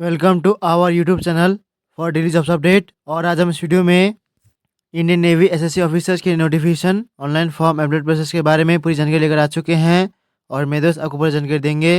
Welcome to our YouTube channel for daily jobs update. और आज हम इस वीडियो में इंडियन नेवी एसएससी ऑफिसर्स के notification online form update process के बारे में पूरी जानकारी लेकर आ चुके हैं और मेरे दोस्त आपको पूरी जानकारी देंगे।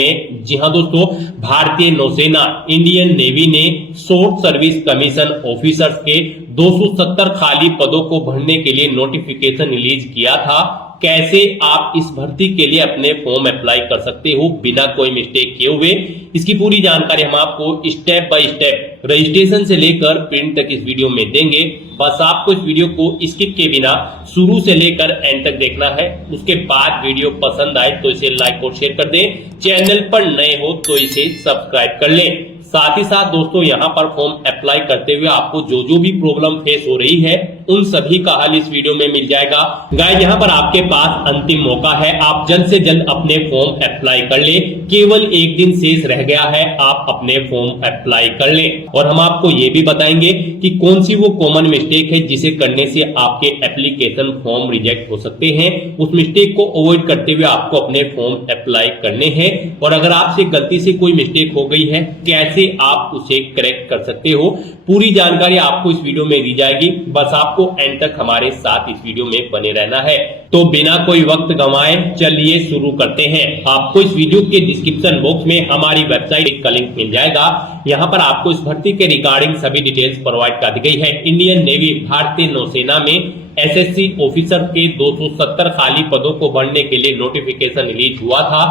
जी हाँ दोस्तों, भारतीय नौसेना इंडियन नेवी ने शॉर्ट सर्विस कमीशन ऑफिसर्स के 270 खाली पदों को भरने के लिए नोटिफिकेशन रिलीज किया था। कैसे आप इस भर्ती के लिए अपने फॉर्म अप्लाई कर सकते हो बिना कोई मिस्टेक किए हुए, इसकी पूरी जानकारी हम आपको स्टेप बाय स्टेप रजिस्ट्रेशन से लेकर प्रिंट तक इस वीडियो में देंगे। बस आपको इस वीडियो को स्किप के बिना शुरू से लेकर एंड तक देखना है। उसके बाद वीडियो पसंद आए तो इसे लाइक और शेयर कर दें। चैनल पर नए हो तो इसे सब्सक्राइब कर लें। साथ ही साथ दोस्तों, यहाँ पर फॉर्म अप्लाई करते हुए आपको जो भी प्रॉब्लम फेस हो रही है उन सभी का हल इस वीडियो में मिल जाएगा। गाइस, यहाँ पर आपके पास अंतिम मौका है, आप जल्द से जल्द अपने फॉर्म अप्लाई कर ले। केवल एक दिन शेष रह गया है, आप अपने फॉर्म अप्लाई कर लें। और हम आपको ये भी बताएंगे कि कौन सी वो कॉमन मिस्टेक है जिसे करने से आपके एप्लीकेशन फॉर्म रिजेक्ट हो सकते हैं। उस मिस्टेक को अवॉइड करते हुए आपको अपने फॉर्म अप्लाई करने हैं। और अगर आपसे गलती से कोई मिस्टेक हो गई है, कैसे आप उसे करेक्ट कर सकते हो, पूरी जानकारी आपको इस वीडियो में दी जाएगी। बस आपको एंड तक हमारे साथ इस वीडियो में बने रहना है। तो बिना कोई वक्त गंवाए चलिए शुरू करते हैं। आपको इस वीडियो के डिस्क्रिप्शन बॉक्स में हमारी वेबसाइट का लिंक मिल जाएगा। यहाँ पर आपको इस भर्ती के रिगार्डिंग सभी डिटेल्स प्रोवाइड कर दी गई है। इंडियन नेवी भारतीय नौसेना में एसएससी ऑफिसर के 270 खाली पदों को भरने के लिए नोटिफिकेशन रिलीज हुआ था।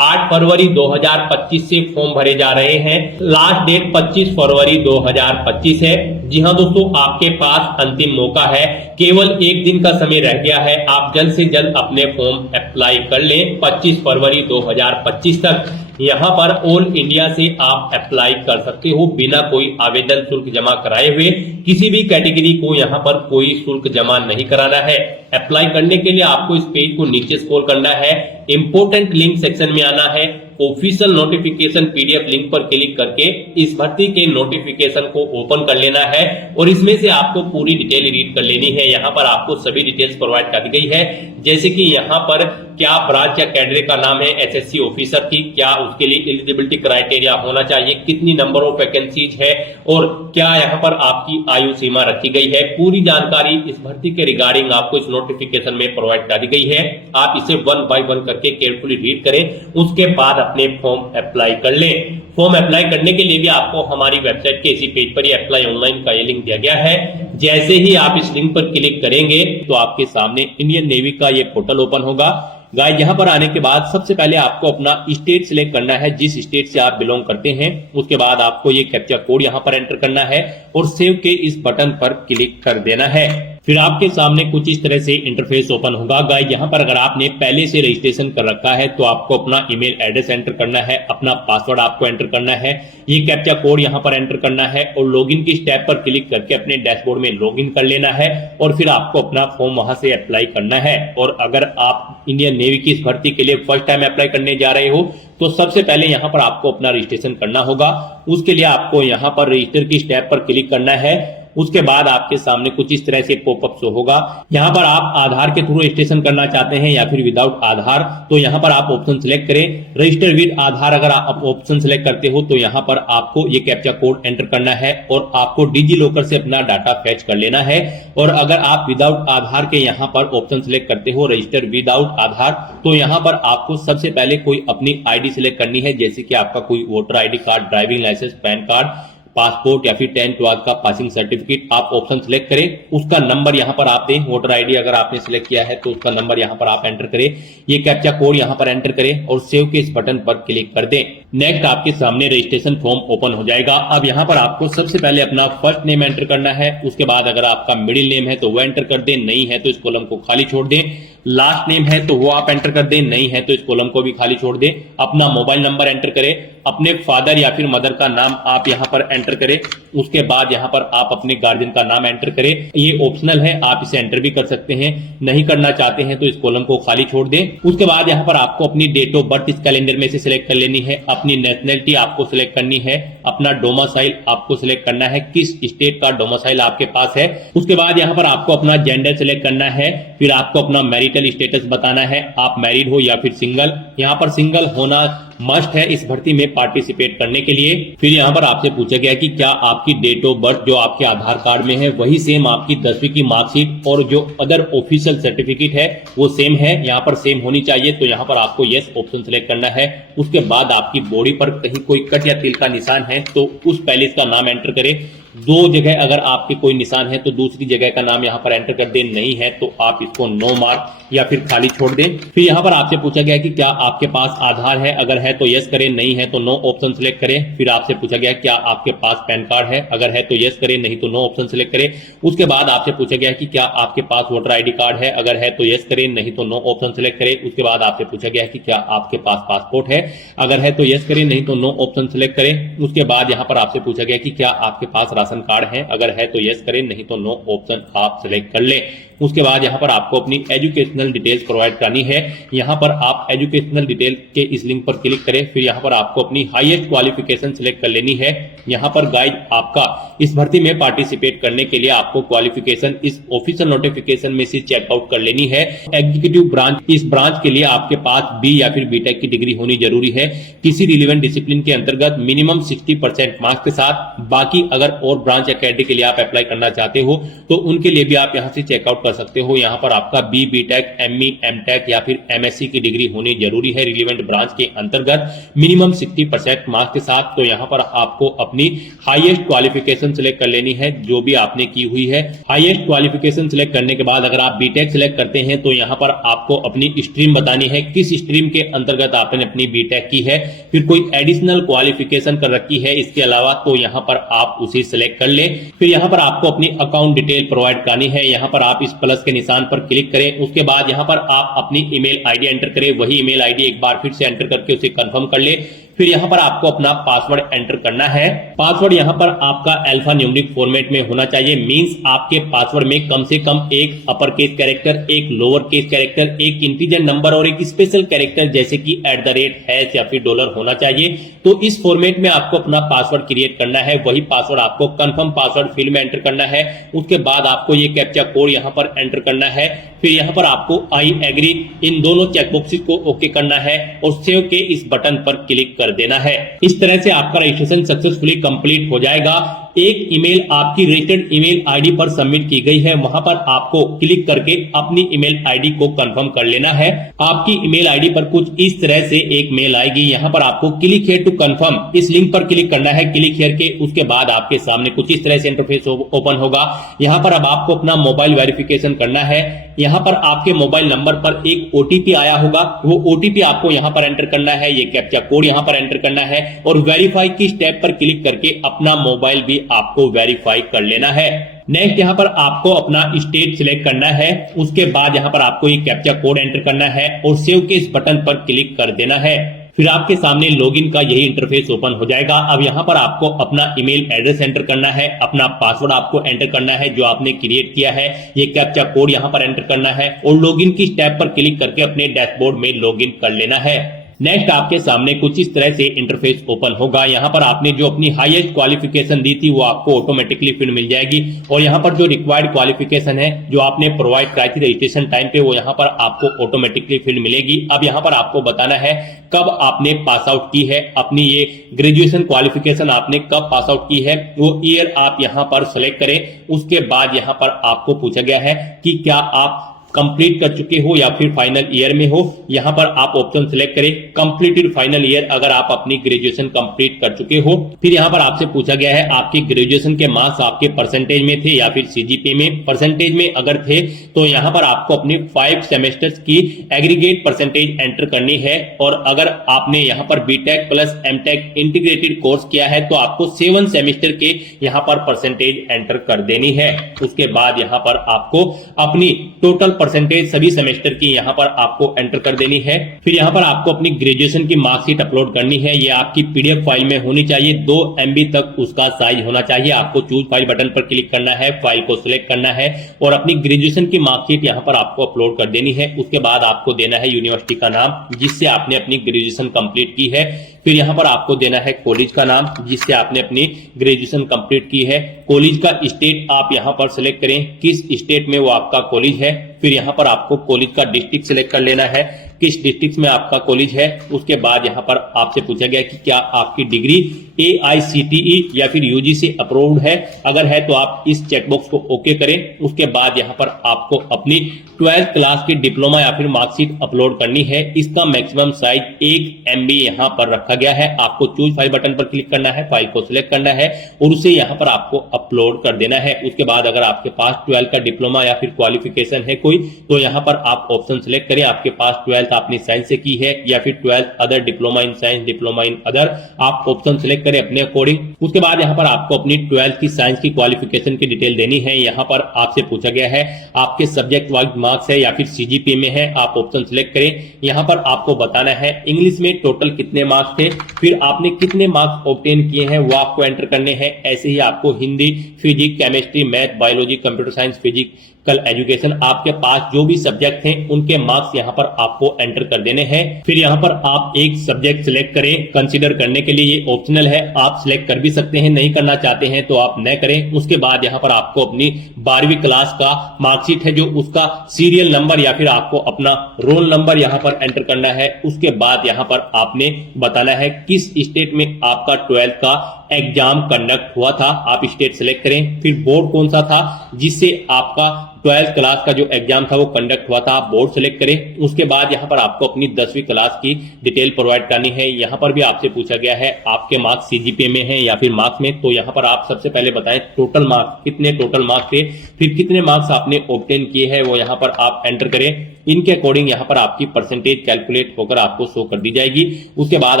8 फरवरी 2025 से फॉर्म भरे जा रहे हैं। लास्ट डेट 25 फरवरी 2025 है। जी हाँ दोस्तों, आपके पास अंतिम मौका है, केवल एक दिन का समय रह गया है। आप जल्द से जल्द अपने फॉर्म अप्लाई कर लें 25 फरवरी 2025 तक। यहाँ पर ऑल इंडिया से आप अप्लाई कर सकते हो बिना कोई आवेदन शुल्क जमा कराए हुए। किसी भी कैटेगरी को यहाँ पर कोई शुल्क जमा नहीं कराना है। अप्लाई करने के लिए आपको इस पेज को नीचे स्क्रॉल करना है, इंपोर्टेंट लिंक सेक्शन में आना है, ऑफिशियल नोटिफिकेशन पीडीएफ लिंक पर क्लिक करके इस भर्ती के नोटिफिकेशन को ओपन कर लेना है और इसमें से आपको पूरी डिटेल रीड कर लेनी है। यहाँ पर आपको सभी डिटेल्स प्रोवाइड कर दी गई है, जैसे कि यहाँ पर क्या ब्रांच या कैडरे का नाम है एसएससी ऑफिसर की, क्या उसके लिए एलिजिबिलिटी क्राइटेरिया होना चाहिए, कितनी नंबर ऑफ वैकेंसीज है और क्या यहाँ पर आपकी आयु सीमा रखी गई है। पूरी जानकारी इस भर्ती के रिगार्डिंग आपको इस नोटिफिकेशन में प्रोवाइड कर दी गई है। आप इसे 1 बाय 1 करके केयरफुली रीड करें, उसके बाद अपने फॉर्म अप्लाई कर लें। फॉर्म अप्लाई करने के लिए भी आपको हमारी वेबसाइट के इसी पेज पर ये अप्लाई ऑनलाइन का ये लिंक दिया गया है। जैसे ही आप इस लिंक पर क्लिक करेंगे तो आपके सामने इंडियन नेवी का ये पोर्टल ओपन होगा। गाइस, यहाँ पर आने के बाद सबसे पहले आपको अपना स्टेट सिलेक्ट करना है, जिस स्टेट से आप बिलोंग करते हैं। उसके बाद आपको ये कैप्चा कोड यहाँ पर एंटर करना है और सेव के इस बटन पर क्लिक कर देना है। फिर आपके सामने कुछ इस तरह से इंटरफेस ओपन होगा। गाइस, यहाँ पर अगर आपने पहले से रजिस्ट्रेशन कर रखा है तो आपको अपना ईमेल एड्रेस एंटर करना है, अपना पासवर्ड आपको एंटर करना है, ये कैप्चा कोड यहाँ पर एंटर करना है और लॉगिन की स्टेप पर क्लिक करके अपने डैशबोर्ड में लॉगिन कर लेना है और फिर आपको अपना फॉर्म वहां से अप्लाई करना है। और अगर आप इंडियन नेवी की इस भर्ती के लिए फर्स्ट टाइम अप्लाई करने जा रहे हो तो सबसे पहले यहाँ पर आपको अपना रजिस्ट्रेशन करना होगा। उसके लिए आपको यहाँ पर रजिस्टर की स्टेप पर क्लिक करना है। उसके बाद आपके सामने कुछ इस तरह से पॉपअप शो होगा। यहाँ पर आप आधार के थ्रू रजिस्ट्रेशन करना चाहते हैं या फिर विदाउट आधार, तो यहाँ पर आप ऑप्शन सिलेक्ट करें। रजिस्टर विद आधार अगर आप ऑप्शन सिलेक्ट करते हो तो यहाँ पर आपको ये कैप्चा कोड एंटर करना है और आपको डिजी लॉकर से अपना डाटा फैच कर लेना है। और अगर आप विदाउट आधार के यहाँ पर ऑप्शन सिलेक्ट करते हो रजिस्टर विदाउट आधार, तो यहाँ पर आपको सबसे पहले कोई अपनी आईडी सिलेक्ट करनी है, जैसे कि आपका कोई voter ID card, driving licence, PAN card, passport या फिर 10th क्लास का पासिंग सर्टिफिकेट। आप ऑप्शन सिलेक्ट करें, उसका नंबर यहाँ पर आप दें। वोटर आईडी अगर आपने सिलेक्ट किया है तो उसका नंबर यहाँ पर आप एंटर करें, ये कैप्चा कोड यहाँ पर एंटर करें और सेव के इस बटन पर क्लिक कर दें। नेक्स्ट आपके सामने रजिस्ट्रेशन फॉर्म ओपन हो जाएगा। अब यहाँ पर आपको सबसे पहले अपना फर्स्ट नेम एंटर करना है। उसके बाद अगर आपका मिडिल नेम है तो वो एंटर कर दें, नहीं है तो इस कॉलम को खाली छोड़ दें। लास्ट नेम है तो वो आप एंटर कर दें, नहीं है तो इस कॉलम को भी खाली छोड़ दें। अपना मोबाइल नंबर एंटर करें, अपने फादर या फिर मदर का नाम आप यहाँ पर एंटर करें। उसके बाद यहाँ पर आप अपने गार्जियन का नाम एंटर करें। ये ऑप्शनल है, आप इसे एंटर भी कर सकते हैं, नहीं करना चाहते हैं तो इस कॉलम को खाली छोड़ दें। उसके बाद यहाँ पर आपको अपनी डेट ऑफ बर्थ इस कैलेंडर में से सिलेक्ट कर लेनी है, अपनी नेशनलिटी आपको सिलेक्ट करनी है, अपना डोमिसाइल आपको सिलेक्ट करना है, किस स्टेट का डोमिसाइल आपके पास है। उसके बाद यहाँ पर आपको अपना जेंडर सिलेक्ट करना है, फिर आपको अपना मैरिटल स्टेटस बताना है, आप मैरिड हो या फिर सिंगल। यहाँ पर सिंगल होना मस्ट है इस भर्ती में पार्टिसिपेट करने के लिए। फिर यहाँ पर आपसे पूछा गया कि क्या आपकी डेट ऑफ बर्थ जो आपके आधार कार्ड में है वही सेम आपकी 10वीं की मार्कशीट और जो अदर ऑफिशियल सर्टिफिकेट है वो सेम है, यहाँ पर सेम होनी चाहिए। तो यहाँ पर आपको यस ऑप्शन सिलेक्ट करना है। उसके बाद आपकी बॉडी पर कहीं कोई कट या तिल का निशान है तो उस पैलेस का नाम एंटर करें। दो जगह अगर आपके कोई निशान है तो दूसरी जगह का नाम यहाँ पर एंटर कर दें, नहीं है तो आप इसको नो मार्क या फिर खाली छोड़ दें। फिर यहाँ पर आपसे पूछा गया कि क्या आपके पास आधार है, अगर है तो यस करें, नहीं है तो नो ऑप्शन सिलेक्ट करें। फिर आपसे पूछा गया क्या आपके पास पैन कार्ड है, अगर है तो यस करें, नहीं तो नो ऑप्शन सिलेक्ट करें। उसके बाद आपसे पूछा गया कि क्या आपके पास वोटर आईडी कार्ड है, अगर है तो यस करें, नहीं तो नो ऑप्शन सिलेक्ट करें। उसके बाद आपसे पूछा गया कि क्या आपके पास पासपोर्ट है, अगर है तो यस करें, नहीं तो नो ऑप्शन सिलेक्ट करें। उसके बाद यहाँ पर आपसे पूछा गया कि क्या आपके पास राशन कार्ड है, अगर है तो यस करें, नहीं तो नो ऑप्शन आप सिलेक्ट कर लें। उसके बाद यहाँ पर आपको अपनी एजुकेशनल डिटेल्स प्रोवाइड करनी है। यहाँ पर आप एजुकेशनल डिटेल के इस लिंक पर क्लिक करें। फिर यहाँ पर आपको अपनी हाईएस्ट क्वालिफिकेशन सिलेक्ट कर लेनी है। यहाँ पर गाइड आपका इस भर्ती में पार्टिसिपेट करने के लिए आपको क्वालिफिकेशन इस ऑफिशियल नोटिफिकेशन में से चेकआउट कर लेनी है। एग्जीक्यूटिव ब्रांच, इस ब्रांच के लिए आपके पास बी या फिर बीटेक की डिग्री होनी जरूरी है किसी रिलेवेंट डिसिप्लिन के अंतर्गत मिनिमम 60% मार्क्स के साथ। बाकी अगर और ब्रांच या कैटेगरी के लिए आप अप्लाई करना चाहते हो तो उनके लिए भी आप यहाँ से चेकआउट कर सकते हो। यहाँ पर आपका बी, बीटेक, एमई, एमटेक या फिर एमएससी की डिग्री होनी जरूरी है रिलेवेंट ब्रांच के अंतर्गत मिनिमम 60% मार्क्स के साथ। तो यहाँ पर आपको अपनी हाईएस्ट क्वालिफिकेशन सिलेक्ट कर लेनी है जो भी आपने की हुई है। हाईएस्ट क्वालिफिकेशन सिलेक्ट करने के बाद अगर आप बीटेक सिलेक्ट करते हैं तो यहाँ पर आपको अपनी स्ट्रीम बतानी है, किस स्ट्रीम के अंतर्गत आपने अपनी बीटेक की है, फिर कोई एडिशनल क्वालिफिकेशन कर रखी है इसके अलावा तो यहाँ पर आप उसे सिलेक्ट कर ले। फिर यहाँ पर आपको अपनी अकाउंट डिटेल प्रोवाइड करनी है। यहाँ पर आप इस प्लस के निशान पर क्लिक करें। उसके बाद यहाँ पर आप अपनी ईमेल आईडी एंटर करें। वही ईमेल आईडी एक बार फिर से एंटर करके उसे कंफर्म कर ले। फिर यहाँ पर आपको अपना पासवर्ड एंटर करना है। पासवर्ड यहाँ पर आपका अल्फा न्यूमेरिक फॉर्मेट में होना चाहिए। मींस आपके पासवर्ड में कम से कम एक अपर केस कैरेक्टर, एक लोअर केस कैरेक्टर, एक इंटीजर नंबर और एक स्पेशल कैरेक्टर जैसे कि @ या फिर $, होना चाहिए। तो इस फॉर्मेट में आपको अपना पासवर्ड क्रिएट करना है। वही पासवर्ड आपको कंफर्म पासवर्ड फील्ड में एंटर करना है। उसके बाद आपको ये कैप्चा कोड यहाँ पर एंटर करना है। फिर यहाँ पर आपको आई एग्री इन दोनों चेकबॉक्सेस को ओके करना है और सेव के इस बटन पर क्लिक कर देना है। इस तरह से आपका रजिस्ट्रेशन सक्सेसफुली कंप्लीट हो जाएगा। एक ईमेल आपकी रजिस्टर्ड ईमेल आईडी पर सबमिट की गई है, वहां पर आपको क्लिक करके अपनी ईमेल आईडी को कंफर्म कर लेना है। आपकी ईमेल आईडी पर कुछ इस तरह से एक मेल आएगी। यहाँ पर आपको क्लिक हियर टू कंफर्म इस लिंक पर क्लिक करना है। क्लिक हियर के उसके बाद आपके सामने कुछ इस तरह से इंटरफेस ओपन होगा। यहाँ पर अब आपको अपना मोबाइल वेरिफिकेशन करना है। यहाँ पर आपके मोबाइल नंबर पर एक ओटीपी आया होगा, वो ओटीपी आपको यहाँ पर एंटर करना है। ये कैप्चा कोड यहाँ पर एंटर करना है और वेरीफाई की स्टेप पर क्लिक करके अपना मोबाइल भी आपको वेरीफाई कर लेना है। नेक्स्ट यहाँ पर आपको अपना स्टेट सिलेक्ट करना है। उसके बाद यहाँ पर आपको ये कैप्चा कोड एंटर करना है और सेव के इस बटन पर क्लिक कर देना है। फिर आपके सामने लॉगिन का यही इंटरफेस ओपन हो जाएगा। अब यहाँ पर आपको अपना ईमेल एड्रेस एंटर करना है, अपना पासवर्ड आपको एंटर करना है जो आपने क्रिएट किया है, ये कैप्चा कोड यहाँ पर एंटर करना है और लॉगिन की स्टेप पर क्लिक करके अपने डैशबोर्ड में लॉगिन कर लेना है। नेक्स्ट आपके सामने कुछ इस तरह से इंटरफेस ओपन होगा। यहाँ पर आपने जो अपनी हाईएस्ट क्वालिफिकेशन दी थी वो आपको ऑटोमेटिकली फिर मिल जाएगी और यहाँ पर जो रिक्वायर्ड क्वालिफिकेशन है जो आपने प्रोवाइड कराई थी रजिस्ट्रेशन टाइम पे वो यहाँ पर आपको ऑटोमेटिकली फिर मिलेगी। अब यहाँ पर आपको बताना है कब आपने पास आउट की है, अपनी ये ग्रेजुएशन क्वालिफिकेशन आपने कब पास आउट की है वो ईयर आप यहाँ पर सिलेक्ट करें। उसके बाद यहाँ पर आपको पूछा गया है कि क्या आप कंप्लीट कर चुके हो या फिर फाइनल ईयर में हो। यहाँ पर आप ऑप्शन सिलेक्ट करें कंप्लीटेड फाइनल ईयर अगर आप अपनी ग्रेजुएशन कंप्लीट कर चुके हो। फिर यहाँ पर आपसे पूछा गया है आपके ग्रेजुएशन के मार्क्स आपके परसेंटेज में थे या फिर सीजीपीए में। परसेंटेज में अगर थे तो यहाँ पर आपको अपनी 5 सेमेस्टर्स की एग्रीगेट परसेंटेज एंटर करनी है और अगर आपने यहाँ पर BTech plus MTech integrated course किया है तो आपको 7 सेमेस्टर के यहाँ पर परसेंटेज एंटर कर देनी है। उसके बाद यहाँ पर आपको अपनी टोटल परसेंटेज सभी सेमेस्टर की यहाँ पर आपको एंटर कर देनी है। फिर यहाँ पर आपको अपनी ग्रेजुएशन की मार्कशीट अपलोड करनी है। ये आपकी पीडीएफ फाइल में होनी चाहिए, 2 MB तक उसका साइज होना चाहिए। आपको चूज फाइल बटन पर क्लिक करना है, फाइल को सिलेक्ट करना है और अपनी ग्रेजुएशन की मार्कशीट यहाँ पर आपको अपलोड कर देनी है। उसके बाद आपको देना है यूनिवर्सिटी का नाम जिससे आपने अपनी ग्रेजुएशन कंप्लीट की है। फिर यहाँ पर आपको देना है कॉलेज का नाम जिससे आपने अपनी ग्रेजुएशन कंप्लीट की है। कॉलेज का स्टेट आप यहाँ पर सिलेक्ट करें, किस स्टेट में वो आपका कॉलेज है। फिर यहाँ पर आपको कॉलेज का डिस्ट्रिक्ट सिलेक्ट कर लेना है। किस डिस्ट्रिक्ट में आपका कॉलेज है। उसके बाद यहाँ पर आपसे पूछा गया कि क्या आपकी डिग्री AICTE या फिर UGC अप्रूव्ड है। अगर है तो आप इस चेकबॉक्स को ओके करें। उसके बाद यहाँ पर आपको अपनी 12th क्लास की डिप्लोमा या फिर मार्कशीट अपलोड करनी है। इसका मैक्सिमम साइज 1 MB यहाँ पर रखा गया है। आपको चूज फाइल बटन पर क्लिक करना है, फाइल को सिलेक्ट करना है और उसे यहाँ पर आपको अपलोड कर देना है। उसके बाद अगर आपके पास 12 का डिप्लोमा या फिर क्वालिफिकेशन है कोई, तो यहाँ पर आप ऑप्शन सिलेक्ट करें। आपके पास 12th आपने साइंस से की है या फिर 12th other, diploma in science, diploma in other, आप ऑप्शन सिलेक्ट करें अपने अकॉर्डिंग। उसके बाद यहाँ पर आपको अपनी 12th की साइंस की क्वालिफिकेशन की डिटेल देनी है। यहाँ पर आपसे पूछा गया है आपके सब्जेक्ट वाइज मार्क्स है या फिर CGPA में है, आप ऑप्शन सिलेक्ट करें। यहाँ पर आपको बताना है इंग्लिश में टोटल कितने मार्क्स थे, फिर आपने कितने मार्क्स ऑब्टेन किए हैं वो आपको एंटर करने हैं। ऐसे ही आपको Hindi, physics, chemistry, math, biology, computer science, physical education, आपके पास जो भी सब्जेक्ट हैं उनके मार्क्स यहाँ पर आपको एंटर कर देने हैं। फिर यहाँ पर आप एक सब्जेक्ट सिलेक्ट करें। कंसीडर करने के लिए ये ऑप्शनल है, आप सिलेक्ट कर भी सकते हैं, नहीं करना चाहते हैं तो आप न करें। उसके बाद यहाँ पर आपको अपनी 12वीं क्लास का मार्कशीट है जो उसका सीरियल नंबर या फिर आपको अपना रोल नंबर यहाँ पर एंटर करना है। उसके बाद यहाँ पर आपने बताना है किस स्टेट में आपका 12th का एग्जाम कंडक्ट हुआ था, आप स्टेट सिलेक्ट करें। फिर बोर्ड कौन सा था जिससे आपका 12th क्लास का जो एग्जाम था वो कंडक्ट हुआ था, आप बोर्ड सिलेक्ट करें। उसके बाद यहाँ पर आपको अपनी 10वीं क्लास की डिटेल प्रोवाइड करनी है। यहाँ पर भी आपसे पूछा गया है आपके मार्क्स CGPA में है या फिर मार्क्स में, तो यहाँ पर आप सबसे पहले बताएं टोटल मार्क्स, कितने टोटल मार्क्स थे, फिर कितने मार्क्स आपने ऑब्टेन किए हैं वो यहाँ पर आप एंटर करें। इनके अकॉर्डिंग यहाँ पर आपकी परसेंटेज कैलकुलेट होकर आपको शो कर दी जाएगी। उसके बाद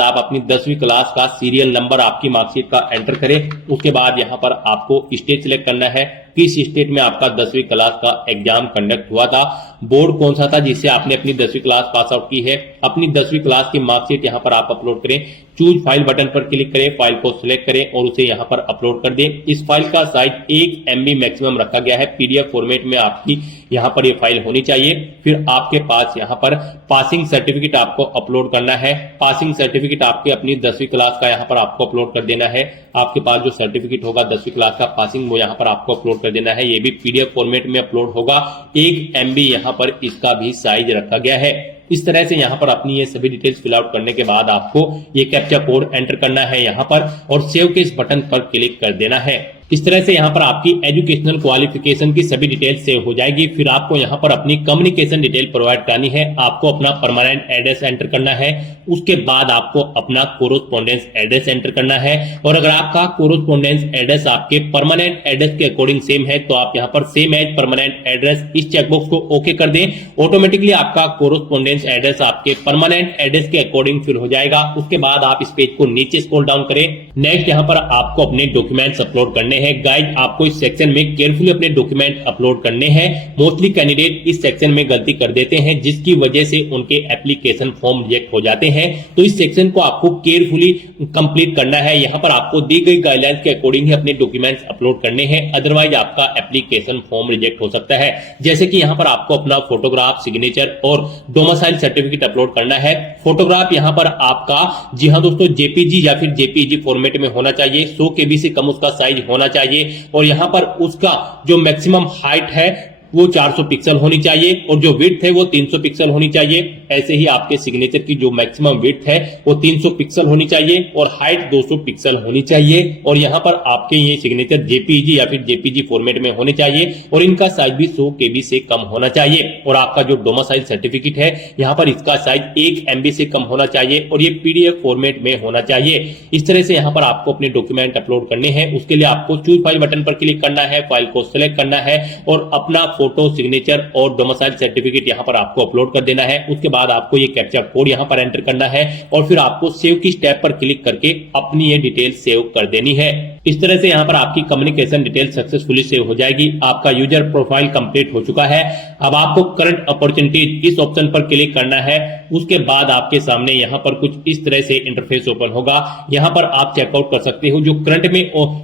आप अपनी 10वीं क्लास का सीरियल नंबर आपकी मार्कशीट का एंटर करें। उसके बाद यहाँ पर आपको स्टेट सिलेक्ट करना है, किस स्टेट में आपका 10वीं क्लास का एग्जाम कंडक्ट हुआ था, बोर्ड कौन सा था जिससे आपने अपनी 10वीं क्लास पास आउट की है। अपनी 10वीं क्लास की मार्कशीट यहाँ पर आप अपलोड करें। चूज फाइल बटन पर क्लिक करें, फाइल को सिलेक्ट करें और उसे यहाँ पर अपलोड कर दें। इस फाइल का साइज 1 MB मैक्सिमम रखा गया है। PDF फॉर्मेट में आपकी यहाँ पर ये फाइल होनी चाहिए। फिर आपके पास यहाँ पर पासिंग सर्टिफिकेट आपको अपलोड करना है। पासिंग सर्टिफिकेट आपके अपनी 10वीं क्लास का यहाँ पर आपको अपलोड कर देना है। आपके पास जो सर्टिफिकेट होगा 10वीं क्लास का पासिंग वो यहाँ पर आपको अपलोड कर देना है। ये भी PDF फॉर्मेट में अपलोड होगा। 1 MB यहाँ पर इसका भी साइज रखा गया है। इस तरह से यहाँ पर अपनी ये सभी डिटेल्स फिल आउट करने के बाद आपको ये कैप्चा कोड एंटर करना है यहाँ पर और सेव के इस बटन पर क्लिक कर देना है। इस तरह से यहाँ पर आपकी एजुकेशनल क्वालिफिकेशन की सभी डिटेल सेव हो जाएगी। फिर आपको यहाँ पर अपनी कम्युनिकेशन डिटेल प्रोवाइड करनी है। आपको अपना परमानेंट एड्रेस एंटर करना है। उसके बाद आपको अपना कोरोस्पोंडेंस एड्रेस एंटर करना है और अगर आपका कोरोस्पोंडेंस एड्रेस आपके परमानेंट एड्रेस के अकॉर्डिंग सेम है तो आप यहाँ पर सेम एज परमानेंट एड्रेस इस चेकबॉक्स को ओके कर दें। ऑटोमेटिकली आपका कोरोस्पोंडेंस एड्रेस आपके परमानेंट एड्रेस के अकॉर्डिंग फिल हो जाएगा। उसके बाद आप इस पेज को नीचे स्क्रॉल डाउन करें। नेक्स्ट यहाँ पर आपको अपने डॉक्यूमेंट्स अपलोड करने हैं। गाइड आपको इस सेक्शन में केयरफुली अपने डॉक्यूमेंट अपलोड करने हैं। मोस्टली कैंडिडेट इस सेक्शन में गलती कर देते हैं जिसकी वजह से उनके एप्लीकेशन फॉर्म रिजेक्ट हो जाते हैं। तो इस सेक्शन को आपको केयरफुली कंप्लीट करना है। यहाँ पर आपको दी गई गाइडलाइंस के अकॉर्डिंग ही अपने डॉक्यूमेंट्स अपलोड करने हैं, अदरवाइज आपका एप्लीकेशन फॉर्म रिजेक्ट हो सकता है। जैसे कि यहाँ पर आपको अपना फोटोग्राफ, सिग्नेचर और डोमिसाइल सर्टिफिकेट अपलोड करना है। फोटोग्राफ यहाँ पर आपका जी हाँ दोस्तों JPG या फिर JPEG फॉर्मेट में होना चाहिए। 100 KB से कम उसका साइज होना चाहिए और यहाँ पर उसका जो मैक्सिमम हाइट है वो 400 पिक्सल होनी चाहिए और जो विड्थ है वो 300 पिक्सल होनी चाहिए। ऐसे ही आपके सिग्नेचर की जो मैक्सिमम विड्थ है वो 300 पिक्सल होनी चाहिए और हाइट 200 पिक्सल होनी चाहिए। और यहाँ पर आपके ये सिग्नेचर JPEG या फिर JPG फॉर्मेट में होने चाहिए और इनका साइज भी 100 KB से कम होना चाहिए। और आपका जो डोमिसाइल सर्टिफिकेट है यहाँ पर इसका साइज 1 MB से कम होना चाहिए और ये PDF फॉर्मेट में होना चाहिए। इस तरह से यहाँ पर आपको अपने डॉक्यूमेंट अपलोड करने हैं। उसके लिए आपको चूज फाइल बटन पर क्लिक करना है, फाइल को सिलेक्ट करना है और अपना फोटो, सिग्नेचर और डोमिसाइल सर्टिफिकेट यहाँ पर आपको अपलोड कर देना है। उसके बाद आपको ये कैप्चा कोड यहाँ पर एंटर करना है और फिर आपको सेव की स्टेप पर क्लिक करके अपनी ये डिटेल सेव कर देनी है। इस तरह से यहाँ पर आपकी कम्युनिकेशन डिटेल सक्सेसफुली सेव हो जाएगी। आपका यूजर प्रोफाइल कंप्लीट हो चुका है। अब आपको करंट अपॉर्चुनिटीज इस ऑप्शन पर क्लिक करना है। उसके बाद आपके सामने यहाँ पर कुछ इस तरह से इंटरफेस ओपन होगा। यहाँ पर आप चेकआउट कर सकते हो जो करंट में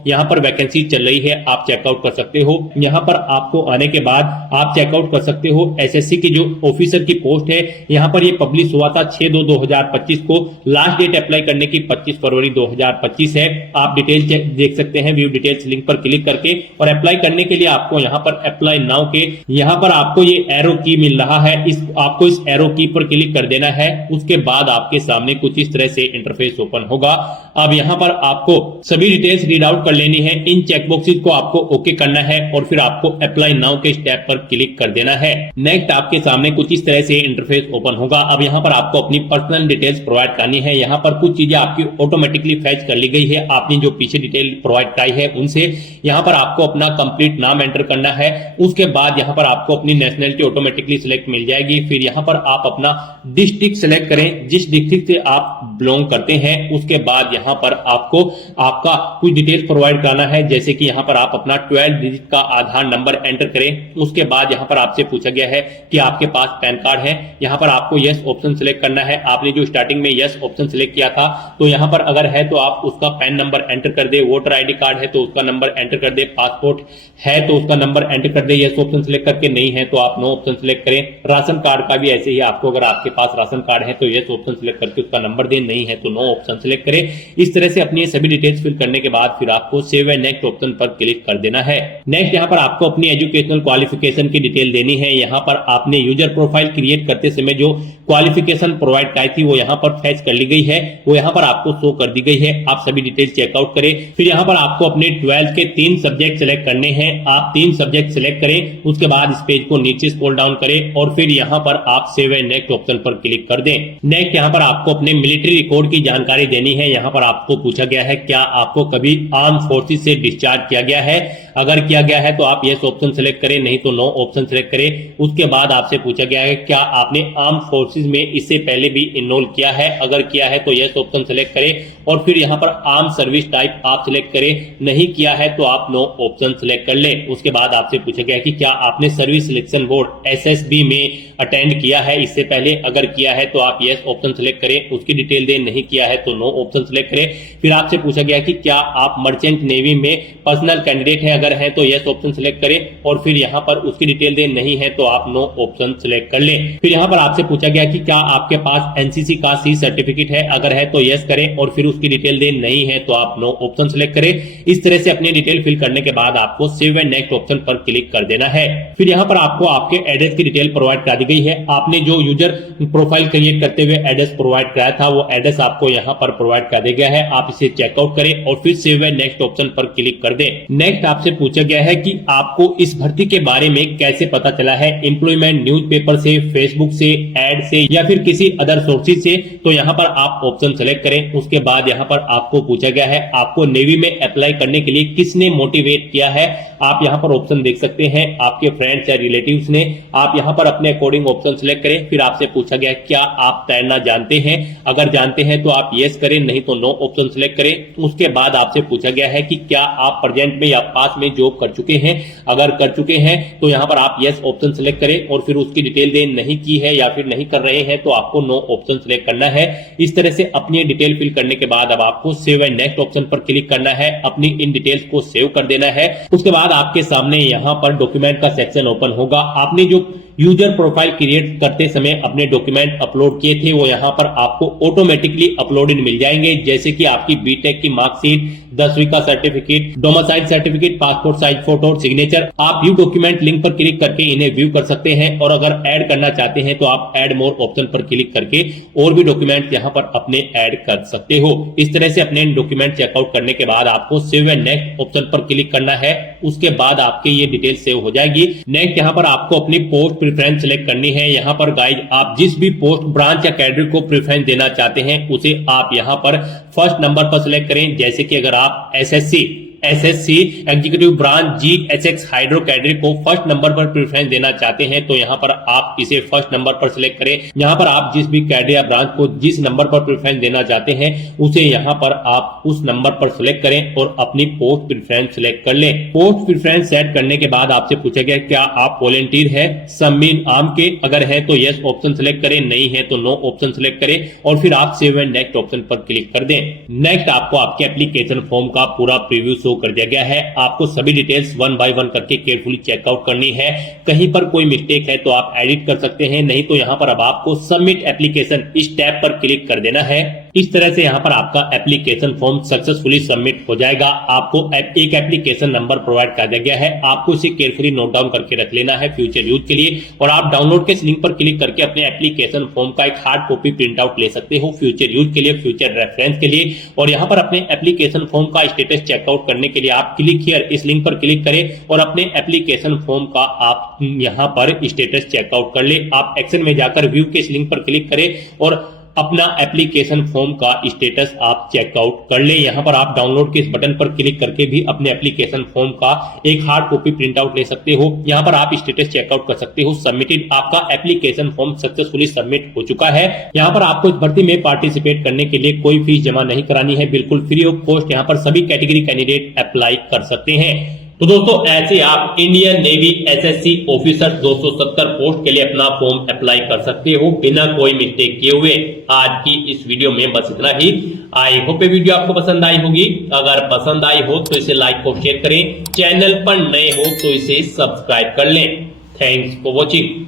यहाँ पर वैकेंसी चल रही है, आप चेकआउट कर सकते हो। यहाँ पर आपको आने के बाद आप चेकआउट कर सकते हो SSC की जो ऑफिसर की पोस्ट है। यहाँ पर ये पब्लिश हुआ था 6/2/2025 को। लास्ट डेट अप्लाई करने की 25 फरवरी 2025 है। आप डिटेल देख सकते हैं व्यू डिटेल्स लिंक पर क्लिक करके। और अप्लाई करने के लिए आपको यहाँ पर अप्लाई नाउ के यहाँ पर आपको ये एरो की मिल रहा है, आपको इस एरो की पर क्लिक कर देना है। उसके बाद आपके सामने कुछ इस तरह से इंटरफेस ओपन होगा। अब यहाँ पर आपको सभी डिटेल्स रीड आउट कर लेनी है, इन चेकबॉक्सेस को आपको ओके करना है और फिर आपको अप्लाई नाउ के स्टेप पर क्लिक कर देना है। नेक्स्ट आपके सामने कुछ इस तरह से इंटरफेस ओपन होगा। अब यहाँ पर आपको अपनी पर्सनल डिटेल्स प्रोवाइड करनी है। यहाँ पर कुछ चीजें आपकी ऑटोमेटिकली फैच कर ली गई है, आपने जो पीछे डिटेल प्रोवाइड कराई है उनसे। यहाँ पर आपको अपना कंप्लीट नाम एंटर करना है। उसके बाद यहाँ पर आपको अपनी नेशनलिटी ऑटोमेटिकली सिलेक्ट मिल जाएगी। फिर यहाँ पर आप अपना डिस्ट्रिक्ट सिलेक्ट करें, जिस डिस्ट्रिक्ट से आप बिलोंग करते हैं। उसके बाद यहाँ पर आपको आपका कुछ डिटेल्स प्रोवाइड करना है, जैसे कि यहाँ पर आप अपना 12 डिजिट का आधार नंबर एंटर करें। उसके बाद यहाँ पर आपसे पूछा गया है कि आपके पास पैन कार्ड है। यहाँ पर आपको यस ऑप्शन सिलेक्ट करना है। आपने जो स्टार्टिंग में यस ऑप्शन सिलेक्ट किया था, तो यहाँ पर अगर है तो आप उसका पैन नंबर एंटर कर दे। वोटर आईडी कार्ड है तो उसका नंबर एंटर कर दे। पासपोर्ट है तो उसका नंबर एंटर कर दे यस ऑप्शन सिलेक्ट करके। नहीं है तो आप नो ऑप्शन सिलेक्ट करें। राशन कार्ड का भी ऐसे ही आपको, अगर आपके पास राशन कार्ड है तो यस ऑप्शन सिलेक्ट करके उसका नंबर दे, नहीं है तो नो ऑप्शन सिलेक्ट करें। इस तरह से अपनी सभी डिटेल्स फिल करने के बाद फिर आपको सेव एंड नेक्स्ट ऑप्शन पर क्लिक कर देना है। नेक्स्ट यहाँ पर आपको अपनी एजुकेशनल क्वालिफिकेशन की डिटेल देनी है। यहाँ पर आपने यूजर प्रोफाइल क्रिएट करते समय जो क्वालिफिकेशन प्रोवाइड कराई थी वो यहाँ पर फैच कर ली गई है, वो यहाँ पर आपको शो कर दी गई है। आप सभी डिटेल्स चेकआउट करें। फिर यहाँ पर आपको अपने 12th के 3 सब्जेक्ट सिलेक्ट करने हैं। आप 3 सब्जेक्ट सिलेक्ट करें। उसके बाद इस पेज को नीचे स्क्रॉल डाउन करें और फिर यहाँ पर आप सेव एंड नेक्स्ट ऑप्शन पर क्लिक कर दें। नेक्स्ट यहाँ पर आपको अपने मिलिट्री रिकॉर्ड की जानकारी देनी है। यहाँ पर आपको पूछा गया है क्या आपको कभी आर्म फोर्सेस से डिस्चार्ज किया गया है। अगर किया गया है तो आप यस ऑप्शन सिलेक्ट करें, नहीं तो नो ऑप्शन सिलेक्ट करें। उसके बाद आपसे पूछा गया है क्या आपने आर्म फोर्सेस में इससे पहले भी इनरोल किया है। अगर किया है तो यस ऑप्शन सिलेक्ट करें और फिर यहाँ पर आर्म सर्विस टाइप आप सिलेक्ट करें। नहीं किया है तो आप नो ऑप्शन सिलेक्ट कर लें। उसके बाद आपसे पूछा गया कि क्या आपने सर्विस सिलेक्शन बोर्ड एसएसबी में अटेंड किया है इससे पहले। अगर किया है तो आप यस ऑप्शन सिलेक्ट करें, उसकी डिटेल दें। नहीं किया है तो नो ऑप्शन सिलेक्ट करें। फिर आपसे पूछा गया कि क्या आप मर्चेंट नेवी में पर्सनल कैंडिडेट है। अगर है तो यस ऑप्शन सिलेक्ट करें और फिर यहाँ पर उसकी डिटेल दें। नहीं है तो आप नो ऑप्शन सिलेक्ट कर लें। फिर यहाँ पर आपसे पूछा गया कि क्या आपके पास एनसीसी का सी सर्टिफिकेट है। अगर है तो यस करें और फिर उसकी डिटेल दें। नहीं है तो आप नो ऑप्शन सिलेक्ट करें। इस तरह से अपनी डिटेल फिल करने के बाद आपको सेव एंड नेक्स्ट ऑप्शन पर क्लिक कर देना है। फिर यहाँ पर आपको आपके एड्रेस की डिटेल प्रोवाइड करा दी गई है। आपने जो यूजर प्रोफाइल क्रिएट करते हुए एड्रेस प्रोवाइड कराया था वो एड्रेस आपको यहाँ पर प्रोवाइड कर दिया गया है। आप इसे चेकआउट करें और फिर सेव एंड नेक्स्ट ऑप्शन पर क्लिक कर दें। नेक्स्ट आपसे पूछा गया है कि आपको इस भर्ती के बारे में कैसे पता चला है। एम्प्लॉयमेंट न्यूज़पेपर से, फेसबुक से, एड से या फिर किसी अदर सोर्सेज से। तो यहाँ पर आप ऑप्शन सेलेक्ट करें। उसके बाद यहाँ पर आपको पूछा गया है आपको नेवी में अप्लाई करने के लिए किसने मोटिवेट किया है। आप यहाँ पर ऑप्शन देख सकते हैं, आपके फ्रेंड्स या रिलेटिव्स ने। आप यहाँ पर अपने अकॉर्डिंग ऑप्शन सेलेक्ट करें। फिर आपसे पूछा गया क्या आप तैरना जानते हैं। अगर जानते हैं तो आप यस करें, नहीं तो नो ऑप्शन सेलेक्ट करें। उसके बाद आपसे पूछा गया है कि क्या आप प्रेजेंट में या पास में जॉब कर चुके हैं। अगर कर चुके हैं तो यहाँ पर आप यस ऑप्शन सेलेक्ट करें और फिर उसकी डिटेल दें। नहीं की है या फिर नहीं कर रहे हैं तो आपको नो ऑप्शन सेलेक्ट करना है। इस तरह से अपनी डिटेल फिल करने के बाद अब आपको सेव एंड नेक्स्ट ऑप्शन पर क्लिक करना है। अपनी इन डिटेल्स को सेव कर देना है। उसके बाद आपके सामने यहाँ पर डॉक्यूमेंट का सेक्शन ओपन होगा। आपने जो यूजर प्रोफाइल क्रिएट करते समय अपने डॉक्यूमेंट अपलोड किए थे वो यहाँ पर आपको ऑटोमेटिकली अपलोडेड मिल जाएंगे, जैसे कि आपकी बीटेक की मार्कशीट, 10वीं का certificate, domicile certificate, passport size photo और सिग्नेचर। आप व्यू डॉक्यूमेंट लिंक पर क्लिक करके इन्हें व्यू कर सकते हैं और अगर ऐड करना चाहते हैं तो आप ऐड मोर ऑप्शन पर क्लिक करके और भी डॉक्यूमेंट यहाँ पर अपने ऐड कर सकते हो। इस तरह से अपने डॉक्यूमेंट चेकआउट करने के बाद आपको सेव एंड नेक्स्ट ऑप्शन पर क्लिक करना है। उसके बाद आपके ये डिटेल सेव हो जाएगी। नेक्स्ट यहाँ पर आपको अपनी पोस्ट प्रेफरेंस सिलेक्ट करनी है। यहाँ पर गाइज आप जिस भी पोस्ट, ब्रांच या कैडर को प्रेफरेंस देना चाहते हैं उसे आप यहाँ पर फर्स्ट नंबर पर सिलेक्ट करें। जैसे कि अगर आप SSC executive branch GHX hydro cadre को फर्स्ट नंबर पर प्रेफरेंस देना चाहते हैं तो यहाँ पर आप इसे फर्स्ट नंबर पर सिलेक्ट करें। यहाँ पर आप जिस भी कैडर या ब्रांच को जिस नंबर पर प्रेफरेंस देना चाहते हैं उसे यहाँ पर आप उस नंबर पर सिलेक्ट करें और अपनी पोस्ट प्रेफरेंस सिलेक्ट कर लें। पोस्ट प्रेफरेंस सेट करने के बाद आपसे पूछा गया क्या आप वॉलंटियर है सबमिन आर्म के। अगर है तो यस ऑप्शन सिलेक्ट करें, नहीं है तो नो ऑप्शन सिलेक्ट करें और फिर आप सेव एंड नेक्स्ट ऑप्शन पर क्लिक कर दें। नेक्स्ट आपको आपके एप्लीकेशन फॉर्म का पूरा प्रीव्यू शो कर दिया गया है। आपको सभी डिटेल्स 1 बाय 1 करके केयरफुली चेकआउट करनी है। कहीं पर कोई मिस्टेक है तो आप एडिट कर सकते हैं, नहीं तो यहाँ पर अब आपको सबमिट एप्लीकेशन इस टैब पर क्लिक कर देना है। इस तरह से यहाँ पर आपका एप्लीकेशन फॉर्म सक्सेसफुली सबमिट हो जाएगा। आपको एक एप्लीकेशन नंबर प्रोवाइड कर दिया गया है, आपको इसे केयरफुली नोट डाउन करके रख लेना है फ्यूचर यूज के लिए। और आप डाउनलोड के इस लिंक पर क्लिक करके अपने एप्लीकेशन फॉर्म का एक हार्ड कॉपी प्रिंट आउट ले सकते हो फ्यूचर यूज के लिए, फ्यूचर रेफरेंस के लिए। और यहाँ पर अपने एप्लीकेशन फॉर्म का स्टेटस चेकआउट करने के लिए आप क्लिक हियर इस लिंक पर क्लिक करें और अपने एप्लीकेशन फॉर्म का आप यहाँ पर स्टेटस चेकआउट कर ले। आप एक्शन में जाकर व्यू के इस लिंक पर क्लिक करें और अपना एप्लीकेशन फॉर्म का स्टेटस आप चेकआउट कर ले। यहाँ पर आप डाउनलोड के इस बटन पर क्लिक करके भी अपने एप्लीकेशन फॉर्म का एक हार्ड कॉपी प्रिंट आउट ले सकते हो। यहाँ पर आप स्टेटस चेकआउट कर सकते हो सबमिटेड, आपका एप्लीकेशन फॉर्म सक्सेसफुली सबमिट हो चुका है। यहाँ पर आपको इस भर्ती में पार्टिसिपेट करने के लिए कोई फीस जमा नहीं करानी है, बिल्कुल फ्री ऑफ कॉस्ट यहाँ पर सभी कैटेगरी कैंडिडेट अप्लाई कर सकते हैं। तो दोस्तों ऐसे आप Indian Navy SSC officer 270 post के लिए अपना फॉर्म अप्लाई कर सकते हो बिना कोई मिस्टेक किए हुए। आज की इस वीडियो में बस इतना ही। आई होप ये वीडियो आपको पसंद आई होगी। अगर पसंद आई हो तो इसे लाइक और शेयर करें, चैनल पर नए हो तो इसे सब्सक्राइब कर लें। Thanks for watching.